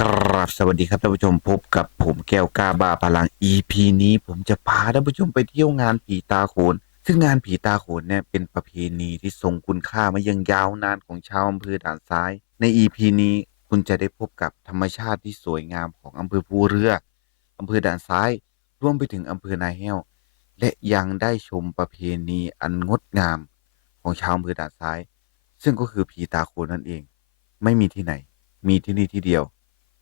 ครับสวัสดีครับท่านผู้ชมพบกับผมแก้วกาบาพลัง EP นี้ผมจะพาท่านผู้ชมไปเที่ยวงานผีตาโขน ซึ่งงานผีตาโขนเนี่ยเป็นประเพณีที่ทรงคุณค่ามายังยาวนานของชาวอำเภอด่านซ้าย ใน EP นี้คุณจะได้พบกับธรรมชาติที่สวยงามของอำเภอภูเรืออำเภอด่านซ้ายรวมไปถึงอำเภอนาแห้ว และยังได้ชมประเพณีอันงดงามของชาวอำเภอด่านซ้าย ซึ่งก็คือผีตาโขนนั่นเอง ไม่มีที่ไหน มีที่นี่ที่เดียว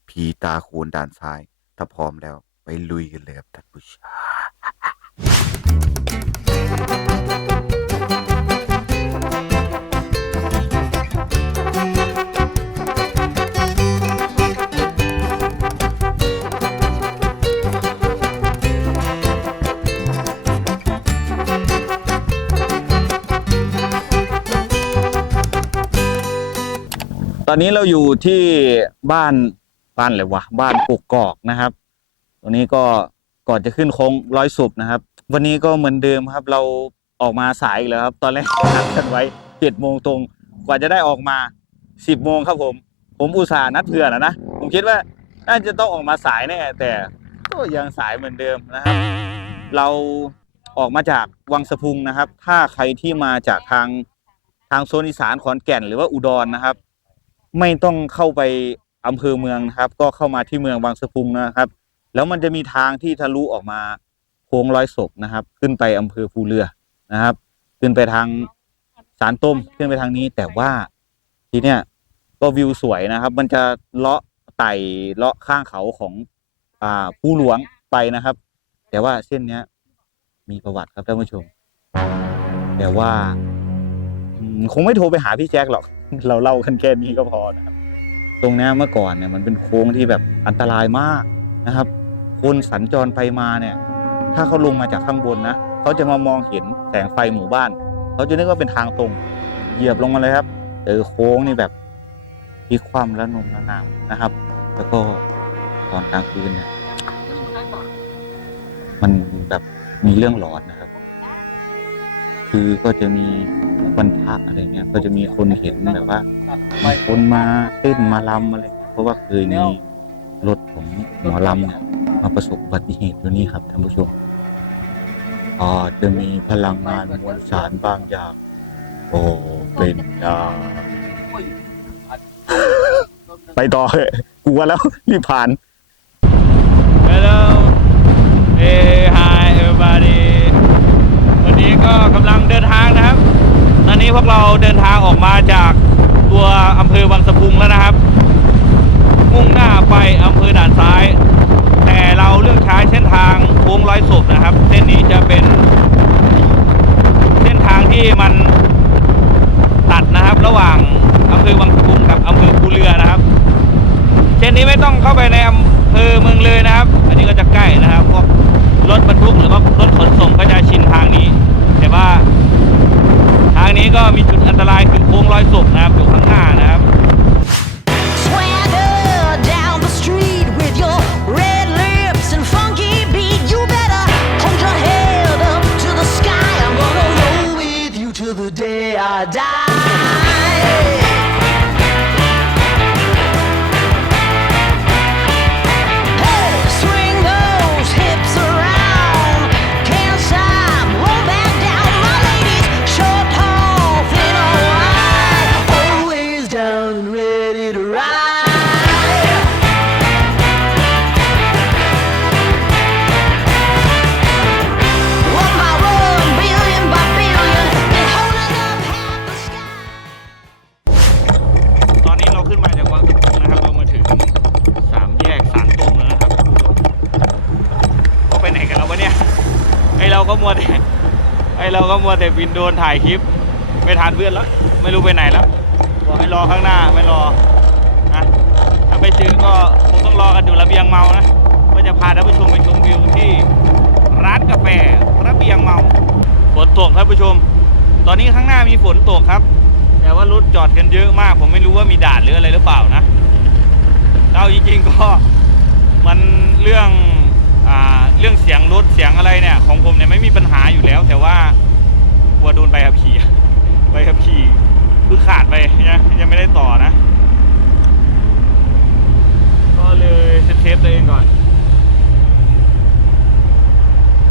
ผีตาโขนด้านซ้าย ถ้าพร้อมแล้ว ไปลุยกันเลยครับท่านผู้ชมตอนนี้เราอยู่ที่บ้าน บ้านอะไรวะบ้านปุกกอกนะครับตรงนี้ก็ก่อนจะขึ้นโค้งร้อยศพนะครับ วันนี้ก็เหมือนเดิมครับ เราออกมาสายอีกแล้วครับ ตอนแรกนัดกันไว้เจ็ดโมงตรง กว่าจะได้ออกมาสิบโมงครับผม ผมอุตส่าห์นัดเผื่อนะนะ ผมคิดว่าน่าจะต้องออกมาสายแน่แต่ก็ยังสายเหมือนเดิมนะครับเราออกมาจากวังสะพุงนะครับ ถ้าใครที่มาจากทางทางโซนอีสานขอนแก่นหรือว่าอุดรนะครับ ไม่ต้องเข้าไป อำเภอเมืองนะครับ ก็เข้ามาที่เมืองบางสะพุงนะครับ แล้วมันจะมีทางที่ทะลุออกมาโค้งร้อยศพนะครับ ขึ้นไปอำเภอภูเรือนะครับ ขึ้นไปทางสารต้มขึ้นไปทางนี้ แต่ว่าทีเนี้ยก็วิวสวยนะครับ มันจะเลาะไต่เลาะข้างเขาของอ่าภูหลวงไปนะครับ แต่ว่าเส้นเนี้ยมีประวัติครับท่านผู้ชม แต่ว่าคงไม่โทรไปหาพี่แจ็คหรอก เราเล่ากันแค่นี้ก็พอนะครับ ตรงนี้เมื่อก่อนเนี่ยมันเป็นโค้งที่แบบอันตรายมากนะครับ คนสัญจรไปมาเนี่ย ถ้าเขาลงมาจากข้างบนนะเขาจะมามองเห็นแสงไฟหมู่บ้านเขาจะนึกว่าเป็นทางตรงเหยียบลงมาเลยครับเจอโค้งนี่แบบพลิกคว่ำแล้วนมแล้วนาวนะครับ แล้วก็ตอนกลางคืนเนี่ย มันแบบมีเรื่องหลอนนะครับ คือก็จะมีวันพระอะไรเงี้ยก็จะมีคนเห็นแบบว่ามีคนมาเต้นมาลำอะไรเพราะว่าเคยมีรถของหมอลำเนี่ยมาประสบอุบัติเหตุอยู่นี่ครับท่านผู้ชมอาจจะมีพลังงานมวลสารบางอย่างโอ้เป็นดาไปต่อเถอะกลัวแล้วรีบผ่าน Hello Hey Hi everybody ก็กำลังเดินทางนะครับ ตอนนี้พวกเราเดินทางออกมาจากตัวอำเภอวังสะพุงแล้วนะครับ มุ่งหน้าไปอำเภอด่านซ้าย แต่เราเลือกใช้เส้นทางโค้งร้อยศพนะครับ เส้นนี้จะเป็น เส้นทางที่มันตัดนะครับ ระหว่างอำเภอวังสะพุงกับอำเภอภูเรือนะครับเช่นนี้ไม่ต้องเข้าไปในอำเภอเมืองเลยนะครับ อันนี้ก็จะใกล้นะครับพวกรถบรรทุกหรือว่ารถขนส่งก็จะชินทางนี้ แต่ว่า ทางนี้ก็มีจุดอันตรายคือโค้งร้อยศพนะครับอยู่ข้างหน้านะครับ โดนถ่ายคลิปไม่ทันเพื่อนแล้ว ไม่รู้ไปไหนแล้วบอกให้รอข้างหน้าไม่รอนะถ้าไปเจอก็คงต้องรอกันอยู่ระเบียงเมานะก็จะพาท่านผู้ชมไปชมวิวที่ร้านกาแฟระเบียงเมาฝนตกท่านผู้ชม ตอนนี้ข้างหน้ามีฝนตกครับ แต่ว่ารถจอดกันเยอะมาก ผมไม่รู้ว่ามีด่านหรืออะไรหรือเปล่านะเอาจริงๆก็มันเรื่องอเรื่องเสียงรถเสียงอะไรเนี่ย ของผมเนี่ยไม่มีปัญหาอยู่แล้ว แต่ว่า ลัวโดนใบขับขี่ใบขับขี่เพิ่งขาดไปนะยังไม่ได้ต่อนะ ก็เลยเซฟๆตัวเองก่อน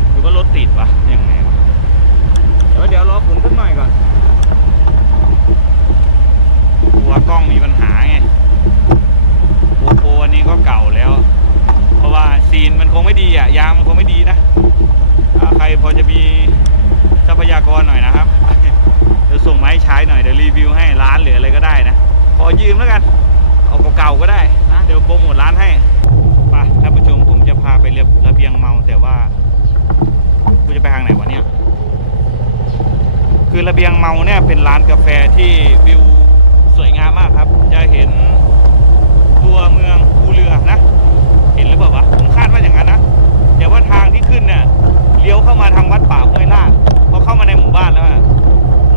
หรือว่ารถติดวะยังไงวะเดี๋ยวเดี๋ยวรอฝนสักหน่อยก่อนกลัวกล้องมีปัญหาไงโปโปอันนี้ก็เก่าแล้ว เพราะว่าซีนมันคงไม่ดีอะยางมันคงไม่ดีนะใครพอจะมี พยากรหน่อยนะครับ เดี๋ยวส่งมาให้ใช้หน่อย เดี๋ยวรีวิวให้ร้านหรืออะไรก็ได้นะขอยืมแล้วกัน เอาเก่าๆก็ได้นะ เดี๋ยวโปรโมทร้านให้ไปท่านผู้ชมผมจะพาไปเรียบระเบียงเมาแต่ว่ากูจะไปทางไหนวะเนี่ย คือระเบียงเมาเนี่ยเป็นร้านกาแฟที่วิวสวยงามมากครับ จะเห็นตัวเมืองภูเรือนะ เห็นหรือเปล่าวะผมคาดว่าอย่างนั้นนะแต่ว่าทางที่ขึ้นเนี่ยเลี้ยวเข้ามาทางวัดป่าห้วยลาด พอเข้ามาในหมู่บ้านแล้วอะ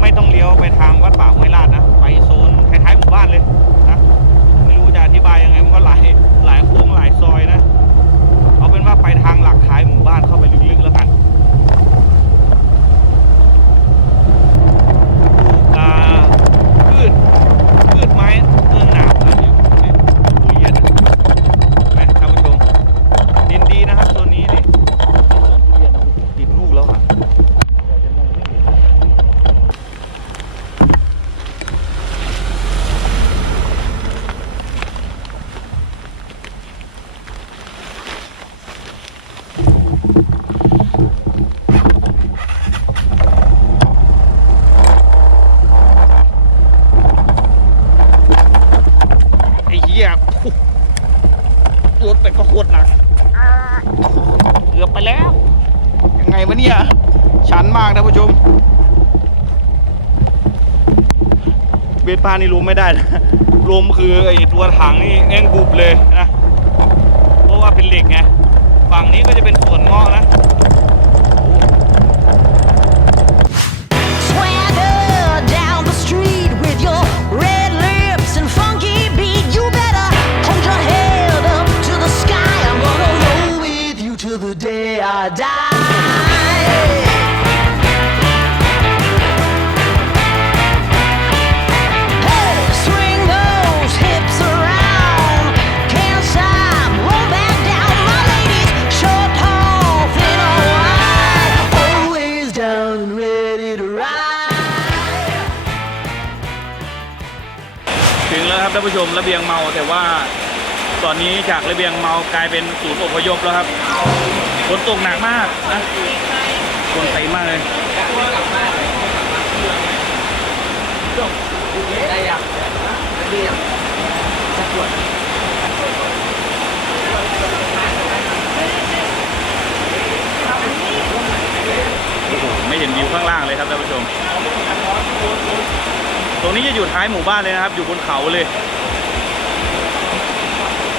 ไม่ต้องเลี้ยวไปทางวัดป่าห้วยลาดนะ ไปโซนท้ายๆหมู่บ้านเลยนะไม่รู้จะอธิบายยังไงมันก็หลายหลายโค้งหลายซอยนะ เอาเป็นว่าไปทางหลักท้ายหมู่บ้านเข้าไปลึกๆแล้วกันอ่าพืชพืชไม้เมืองหนาวอะไรอย่างเงี้ยทุเรียนอะเห็นไหมท่านผู้ชม ดินดีนะครับตัวนี้ดิสวนทุเรียนนะโอ้โหติดลูกแล้วอะอยากจะมองไม่เห็นไอ้เหี้ยโอ้โหรถไปก็โคตรหนัก เกือบไปแล้ว ยังไงวะเนี่ย ชันมากนะผู้ชม เบสพานี่รวมไม่ได้นะรวมคือไอ้ตัวถังนี่แง่งบุบเลยนะ เพราะว่าเป็นเหล็กไงฝั่งนี้ก็จะเป็นส่วนเงาะนะ ระเบียงเมา แต่ว่าตอนนี้จากระเบียงเมากลายเป็นศูนย์อพยพแล้วครับฝนตกหนักมากนะฝนใสมากเลยโอ้โหไม่เห็นวิวข้างล่างเลยครับท่านผู้ชม ตรงนี้จะอยู่ท้ายหมู่บ้านเลยนะครับ อยู่บนเขาเลย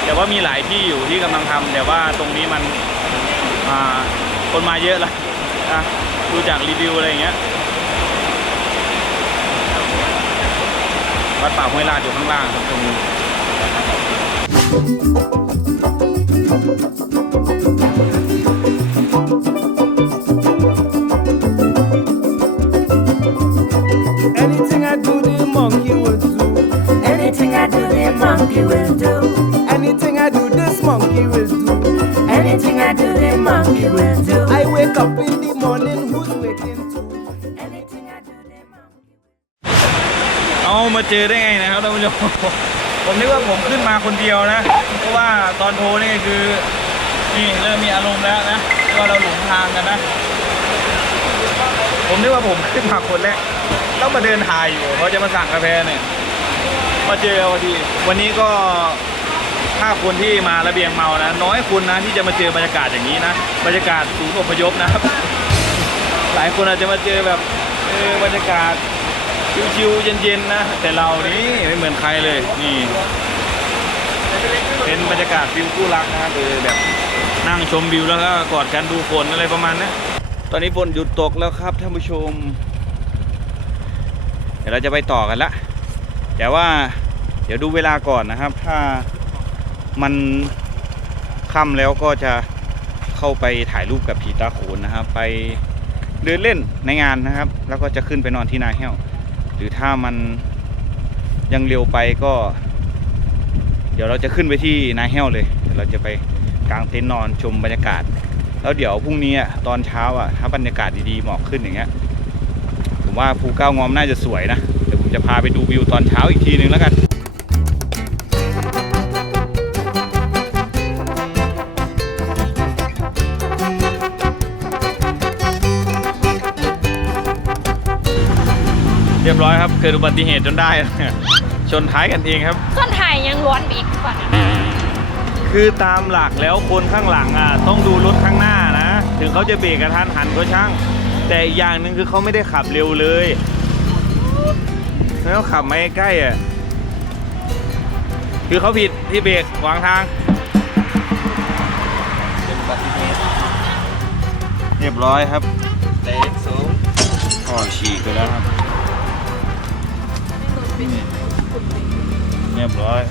แต่ว่ามีหลายที่อยู่ที่กำลังทำแต่ว่าตรงนี้มันคนมาเยอะแล้วนะดูจากรีวิวอะไรอย่างเงี้ยวัดป่าห้วยลาดอยู่ข้างล่างตรงนี้ Anything monkey will do. Anything I do, this monkey will do. Anything I do, the monkey will do. I wake up in the morning, who's waking too? Anything I do, the monkey. เอามาเจอได้ไงนะครับท่านผู้ชม ผมนึกว่าผมขึ้นมาคนเดียวนะ เพราะว่าตอนโทรนี่คือ นี่เริ่มมีอารมณ์แล้วนะว่าเราหลงทางกันนะ ผมนึกว่าผมขึ้นมาคนแรกต้องมาเดินถ่ายอยู่เพราะจะมาสั่งกาแฟเนี่ย มาเจอพอดี วันนี้ก็ถ้าคนที่มาระเบียงเมานะ น้อยคนนะที่จะมาเจอบรรยากาศอย่างนี้นะ บรรยากาศศูนย์อพยพนะครับ หลายคนอาจจะมาเจอแบบเออบรรยากาศชิวๆเย็นๆนะ แต่เรานี่ไม่เหมือนใครเลยนี่ เป็นบรรยากาศฟิลคู่รักนะครับคือแบบนั่งชมวิวแล้วก็กอดกันดูฝนอะไรประมาณนี้ตอนนี้ฝนหยุดตกแล้วครับท่านผู้ชม เดี๋ยวเราจะไปต่อกันละ แต่ว่าเดี๋ยวดูเวลาก่อนนะครับ ถ้ามันค่ำแล้วก็จะเข้าไปถ่ายรูปกับผีตาโขนนะครับ ไปเดินเล่นในงานนะครับ แล้วก็จะขึ้นไปนอนที่นาแห้ว หรือถ้ามันยังเร็วไปก็ เดี๋ยวเราจะขึ้นไปที่นาแห้วเลยเราจะไปกางเต็นท์นอนชมบรรยากาศ แล้วเดี๋ยวพรุ่งนี้อะตอนเช้าอะถ้าบรรยากาศดีๆหมอกขึ้นอย่างเงี้ยผมว่าภูเก้างอมน่าจะสวยนะ จะพาไปดูวิวตอนเช้าอีกทีนึงแล้วกันเรียบร้อยครับ เกิดอุบัติเหตุจนได้ ชนท้ายกันเองครับคนไทยยังร้อนไปอีกกว่านั้นคือตามหลักแล้วคนข้างหลังอะต้องดูรถข้างหน้านะ ถึงเขาจะเบรกกระทันหันก็ช่าง แต่อีกอย่างหนึ่งคือเขาไม่ได้ขับเร็วเลย แล้วขับไม่ใกล้อะ คือเขาผิดที่เบรกขวางทาง เป็นอุบัติเหตุเรียบร้อยครับเล็กสูงอ๋อฉีกไปแล้วครับ เรียบร้อย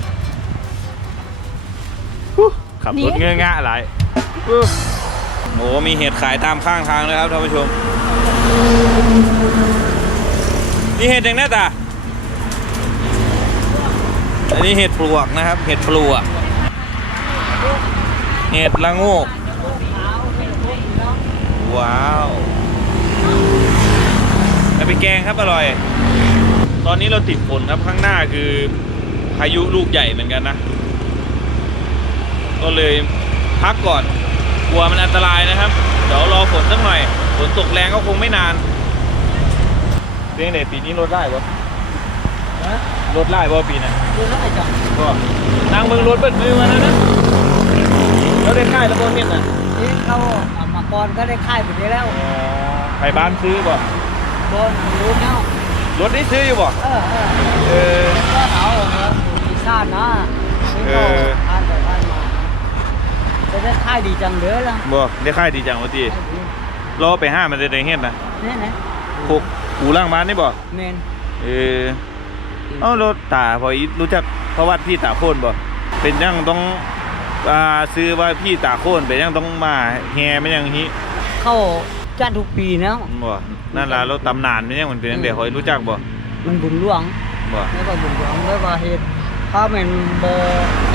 ขับรถเงื้องะหลายอู้โอ้มีเห็ดขายตามข้างทางเลยครับท่านผู้ชม นี่เห็ดอย่างนี้ตา อันนี้เห็ดปลวกนะครับ เห็ดปลวก เห็ดละโงกว้าวเอาไปแกงครับอร่อย ตอนนี้เราติดฝนครับข้างหน้าคือพายุลูกใหญ่เหมือนกันนะ ก็เลยพักก่อน กลัวมันอันตรายนะครับ เดี๋ยวรอฝนสักหน่อย ฝนตกแรงก็คงไม่นานเรื่องไหนปีนี้รถได้ปะ รถไล่ปะปีน่ะดูได้จ้ะก็นั่งเมืองรถเปิดมือมาแล้วนะแล้วได้ค่ายแล้วก็เห็นอะนี่เขาเอามาก่อนก็ได้ค่ายไปได้แล้วอ๋อไปบ้านซื้อบ่โดนรู้เนาะรถได้ซื้ออยู่บ่เออเออเออก็เอาเงินพิซซ่านะนี่เอก็อทานไปทานมาจะได้ค่ายดีจังเด้อละบ่ได้ค่ายดีจังวะทีรอไปห้ามันจะได้เห็นนะนี่นะพวกอูล่างบ้านนี่บ่เมนเออ เอ้ารถตาพออีรู้จักประวัติพี่ตาโคนบ่เป็นยังต้องอ่าซื้อว่าพี่ตาโคนเป็นยังต้องมาแฮไม่ยังฮีเข้าจัดทุกปีเนาะบ่นั่นล่ะรถตำนานไม่ยังมันเป็นจังได๋คอยรู้จักบ่มันบุญหลวงบ่แล้วก็บุญหลวงแล้วก็เฮ็ดถ้ามันบ่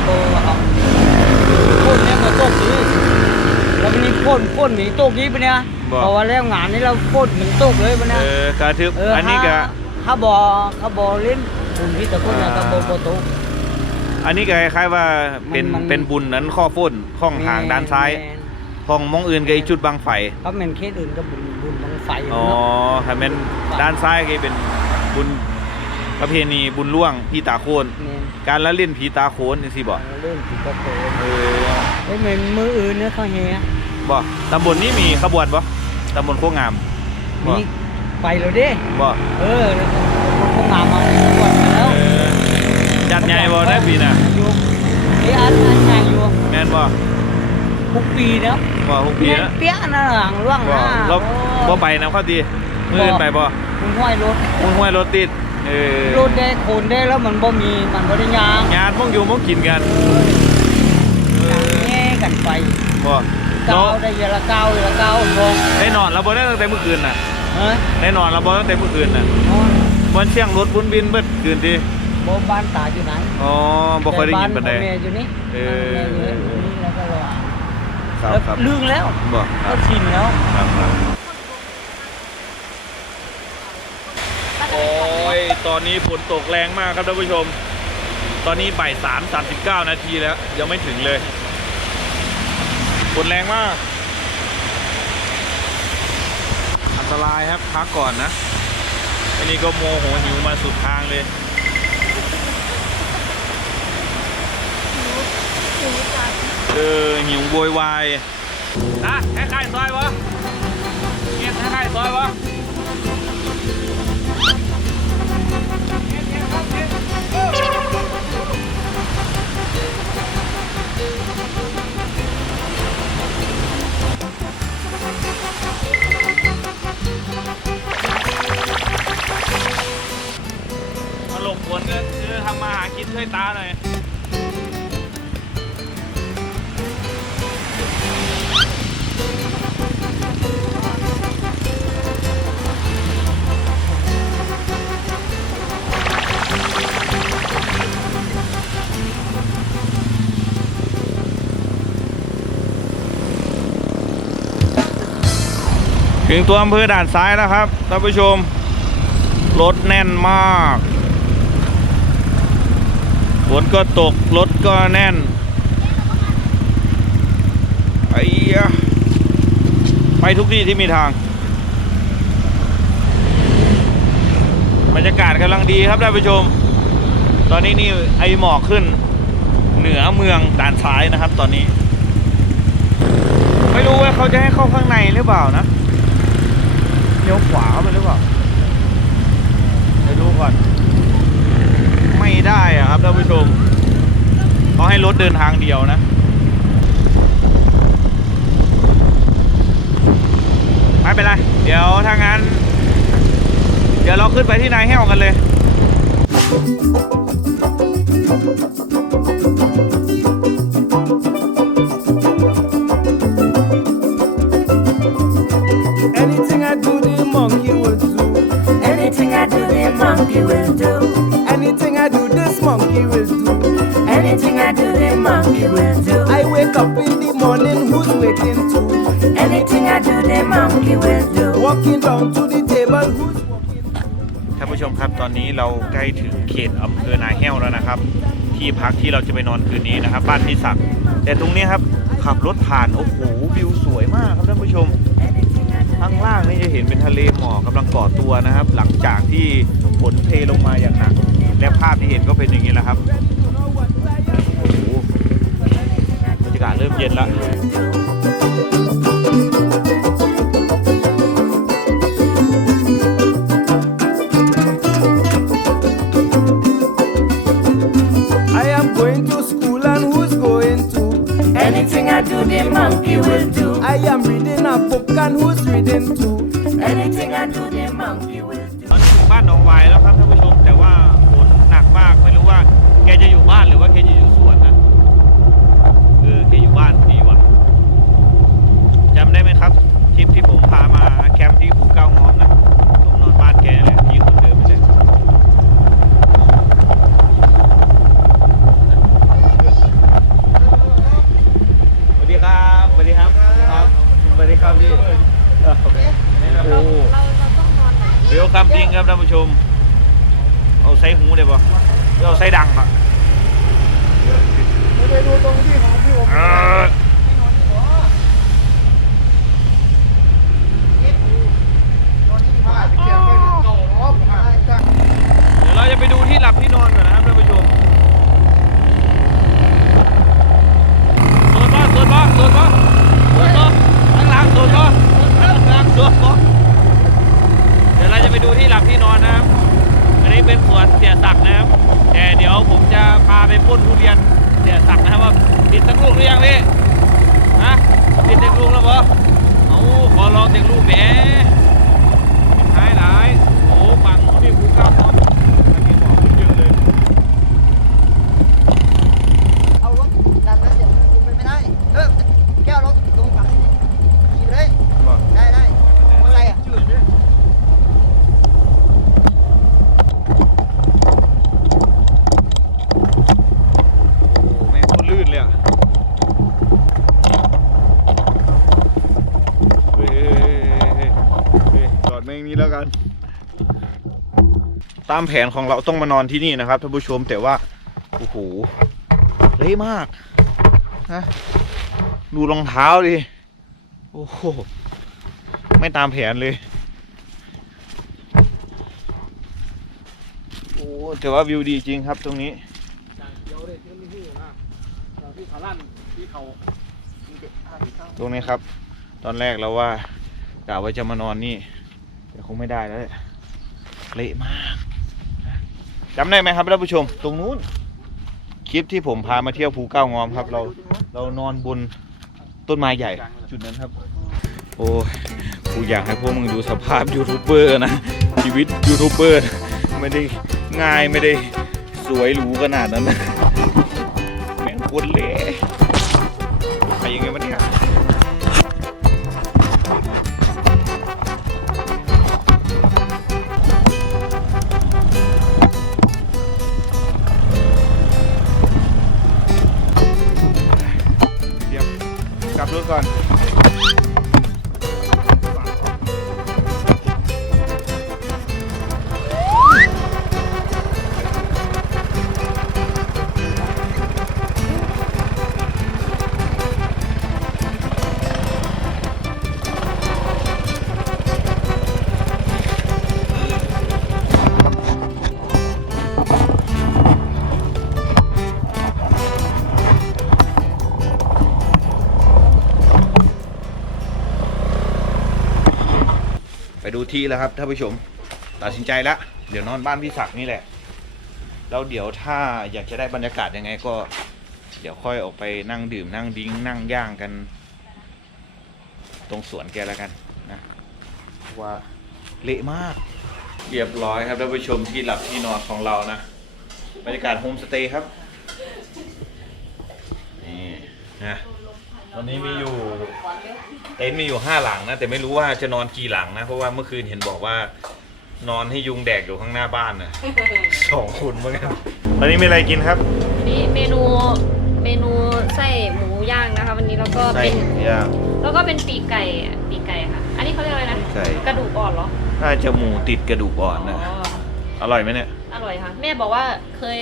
บ่ทำพ่นเนี่ยมาตกนี้แล้วมันนี่พ่นพ่นหนีตกนี้ปะเนี่ยบ่เพราะว่าแล้วงานนี้เราพ่นมันตกเลยปะเนี่ยเออกระทึบเอออันนี้ก็ถ้าถ้าบอถ้าบอเล่น บุญที่ตะพุ่นอ่านะตะโบโบโตก อันนี้ก็คล้ายๆว่าเป็นมันเป็นบุญนั้นข้อฟ้นข้องทางด้านซ้ายแม่นข้องมองอื่นก็อีกจุดบังไฟเพราะมันเคสอื่นก็บุญบุญบังไฟอ๋อเนาะถ้าเป็นด้านซ้ายก็เป็นบุญประเพณีบุญล่วงพี่ตาโคนแม่นการละเล่นผีตาโคนจังซี่บ่เล่นผิดก็โตเออเฮ้ยมันมืออื่นเนื้อเขาเฮียบ่ตำบลนี้มีขบวนบ่ตำบลโคกงามบ่นี่ไปแล้วเด้ บ่เออแล้วก็มันคงงามมาก่อนมาแล้วเออ จัดใหญ่บ่ได้ปีน่ะอยู่ไอ้อันอันใหญ่อยู่แม่นบ่ทุกปีนะบ่ทุกปีแม่นนะเปี้ยนะหลังล่วงบ่หน้าเราบ่ไปนำเข้าดีมื้ออื่นไปบ่มึงห้อยรถมึงห้วยรถติดเออรถได้โคนได้แล้วมันบ่มีมันบ่ได้ยางญาติพวกอยู่พวกกินกันเออแง่กันไปบ่เก้าเนาะได้เยอะละเก้าเยอะละเก้าบงได้นอนแล้วบ่ได้ตั้งแต่เมื่อคืนน่ะเฮ้ยได้นอนแล้วบ่ตั้งแต่เมื่อคืนน่ะ นอนวันเชียงรถบุญบินเบิดคืนดิ บ่บ้านตาอยู่ไหนอ๋อบ่ค่อยได้ยินปานใดแต่บ้พ่อแม่อยู่นี่เออแม่อยู่นี่แล้วก็รอครับแล้วครับลืมแล้วบ่คก็รับชินแล้ว ครับครับโอ้ยตอนนี้ฝนตกแรงมากครับท่านผู้ชม ตอนนี้บ่ายสามสามสิบเก้านาทีแล้ว ยังไม่ถึงเลยฝนแรงมาก อันตรายครับพักก่อนนะอันนี้ก็โมโหหิวมาสุดทางเลย เออหิวโวยวายนะคล้ๆซอยวะเงี้ยคล้ายๆซอยวะ ถึงตัวอำเภอด่านซ้ายแล้วครับท่านผู้ชม รถแน่นมากฝนก็ตก รถก็แน่นไอ้ยไปทุกที่ที่มีทาง บรรยากาศกำลังดีครับท่านผู้ชม ตอนนี้นี่ไอหมอกขึ้น เหนือเมืองด่านซ้ายนะครับตอนนี้ ไม่รู้ว่าเขาจะให้เข้าข้างในหรือเปล่านะ เลี้ยวขวาเข้าไปหรือเปล่าไปดูก่อน ไม่ได้อะครับท่านผู้ชมเขาให้รถเดินทางเดียวนะไม่เป็นไร เดี๋ยวถ้างั้น เดี๋ยวเราขึ้นไปที่นายแห้วกันเลย monkey will do. Anything I do, this monkey will do. Anything I do, the monkey will do. I wake up in the morning, who's waking too? Anything I do, the monkey will do. Walking down to the table, who's walking? ท่านผู้ชมครับตอนนี้เราใกล้ถึงเขตอำเภอนาแห้วแล้วนะครับ ที่พักที่เราจะไปนอนคืนนี้นะครับ บ้านพี่ศักดิ์แต่ตรงนี้ครับขับรถผ่านโอ้โหวิวสวยมากครับท่านผู้ชมข้างล่างนี่จะเห็นเป็นทะเลหมอกกำลังก่อตัวนะครับ หลังจากที่ ฝนเทลงมาอย่างหนัก และภาพที่เห็นก็เป็นอย่างนี้แหละครับโอ้โหบรรยากาศเริ่มเย็นแล้ว I am going to school and who's going to? Anything I do, the monkey will do. I am reading a book and who's reading too? Anything I do, the monkey will do. ตอนนี้ถึง บ้านหนองวายแล้วครับท่านผู้ชม แต่ว่าฝนหนักมากไม่รู้ว่าแกจะอยู่บ้านหรือว่าแกจะอยู่สวนนะเออแกอยู่บ้านดีว่ะจำได้ไหมครับทริปที่ผมพามาแคมป์ที่ภูเก้าง้อมนะผมนอนบ้านแกเลยพี่คนเดิมเลยสวัสดีครับสวัสดีครับสวัสดีครับสวัสดีครับพี่โอ้ เดี๋ยวคำจริงครับท่านผู้ชม เอาไซหูได้ปะหรือเอาไซดังอะไปดูตรงที่ของพี่ผมเดี๋ยวเราจะไปดูที่หลับที่นอนก่อนนะครับท่านผู้ชมโซนบ้าโซนบ้าโซนบ้าโซนบ้าข้างหลังโซนบ้าข้างหลังโซนบ้า เดี๋ยวเราจะไปดูที่หลับที่นอนนะครับ อันนี้เป็นสวนเสียศักดิ์นะครับ แต่เดี๋ยวผมจะพาไปพ่นทุเรียนเสียศักดิ์นะครับว่าติดสักลูกหรือยังพี่ฮะติดสักลูกแล้วเหรอเอาขอลองสักลูกแหน่ติดท้ายหลาย โอ้โหฝั่งนู้นนี่ภูเก้าพร้อมอันนี้บอกขึ้นเยอะเลย เอารถดันนั้นเดี๋ยวลงไปไม่ได้ เออแก้วรถลงฝั่งนี้ขี่ไปเลย ได้ได้มอเตอร์ไซค์อะ โอ้โหแม่งโคตรลื่นเลยอะ เฮ้ยเฮ้ยเฮ้ยเฮ้ยเฮ้ยจอดแม่งนี้แล้วกัน ตามแผนของเราต้องมานอนที่นี่นะครับท่านผู้ชมแต่ว่าโอ้โหเละมากนะดูรองเท้าดิโอ้โหไม่ตามแผนเลยโอ้แต่ว่าวิวดีจริงครับตรงนี้ตรงนี้ครับ ตอนแรกเราว่ากะว่าจะมานอนนี่แต่คงไม่ได้แล้วแหละเละมาก จำได้ไหมครับท่านผู้ชม ตรงนู้นคลิปที่ผมพามาเที่ยวภูเก้างอมครับ เราเรานอนบนต้นไม้ใหญ่ จุดนั้นครับ โอ้ยกูอยากให้พวกมึงดูสภาพยูทูบเบอร์นะ ชีวิตยูทูบเบอร์ไม่ได้ง่ายไม่ได้สวยหรูขนาดนั้นนะแม่งโคตรเละ ที่แล้วครับท่านผู้ชมตัดสินใจแล้วเดี๋ยวนอนบ้านพี่ศักดิ์นี่แหละแล้วเดี๋ยวถ้าอยากจะได้บรรยากาศยังไงก็ เดี๋ยวค่อยออกไปนั่งดื่มนั่งดิ้งนั่งย่างกัน ตรงสวนแกแล้วกันนะว่าเละมาก เรียบร้อยครับท่านผู้ชมที่หลับที่นอนของเรานะบรรยากาศโฮมสเตย์ครับนี่นะตอนนี้มีอยู่ ต็นท์มีอยู่ห้าหลังนะแต่ไม่รู้ว่าจะนอนกี่หลังนะ เพราะว่าเมื่อคืนเห็นบอกว่านอนให้ยุงแดกอยู่ข้างหน้าบ้านนะ สองคนเหมือนกันวันนี้มีอะไรกินครับ นี่เมนูเมนูไส้หมูย่างนะคะ วันนี้แล้วก็ไส้เป็น หมูย่าง แล้วก็เป็นปีกไก่อะปีกไก่ค่ะ อันนี้เขาเรียกอะไรนะ ปีกไก่ กระดูกอ่อนเหรอน่าจะหมูติดกระดูกอ่อนอ๋นะออร่อยไหมเนี่ย อร่อยค่ะ แม่บอกว่าเคย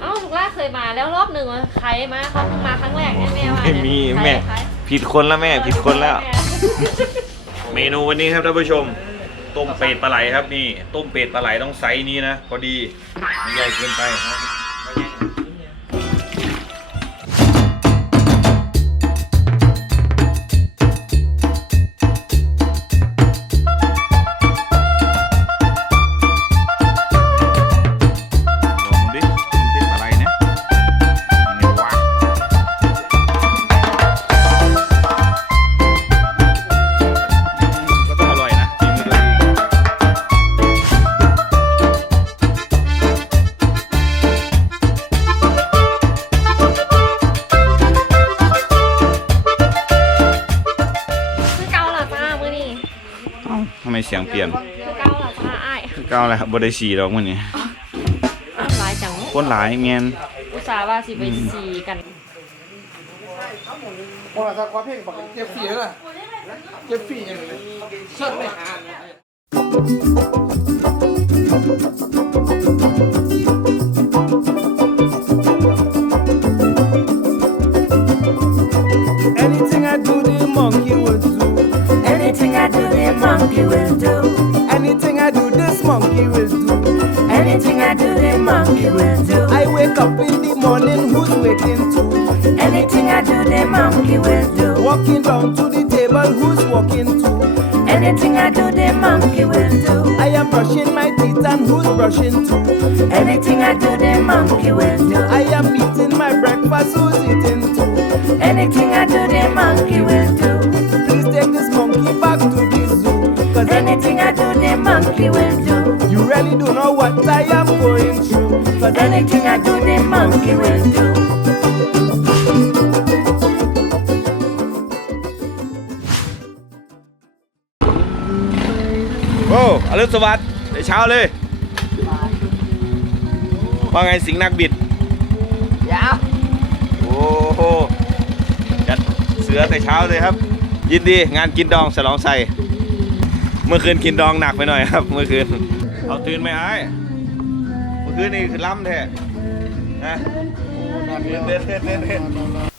เอ้าลูกล่าเคยมาแล้วรอบหนึ่งอะใครมาเขาเพิ่งมาครั้งแรกเนี่ยแม่ว่าไม่เนี่ยมีใครแม่ ใคร ผิดคนแล้วแม่ผิดคนแล้ว เมนูวันนี้ครับท่านผู้ชม ต้มเป็ดปลาไหลครับนี่ ต้มเป็ดปลาไหลต้องไซส์นี้นะพอดีไม่ใหญ่เกินไป บบไดสีดอกมันนี่หลายจังคนหลายเมียนอุตส่าห์ว่าสิไปสีกันพอเราสักว่าเพลงบอกเจ็บฝีแล้วเจ็บฝีอย่างนี้เชิดไม่หา Anything I do, the monkey will do. Anything I do, the monkey will do. Monkey will do. Anything I do, the monkey will do. I wake up in the morning, who's waking too? Anything I do, the monkey will do. Walking down to the table, who's walking too? Anything I do, the monkey will do. I am brushing my teeth and who's brushing too? Anything I do, the monkey will do. I am eating my breakfast, who's eating too? Anything I do, the monkey will do. Please take this monkey back to the zoo. Cause Anything I do, the monkey will do. you really don't know what I am going through. Cause Anything I do, the monkey will do. โอ้อรุณสวัสดิ์ในเช้าเลย ว่าไงสิงห์นักบิด ยาวโอ้โหจัดเสือแต่เช้าเลยครับ ยินดีงานกินดองฉลองใส่เมื่อคืนกินดองหนักไปหน่อยครับ เมื่อคืน เอาตื่นไหมไอ้เมื่อคืนนี่คือล้ำแท้นะเดินเดินเดินเดินเดิน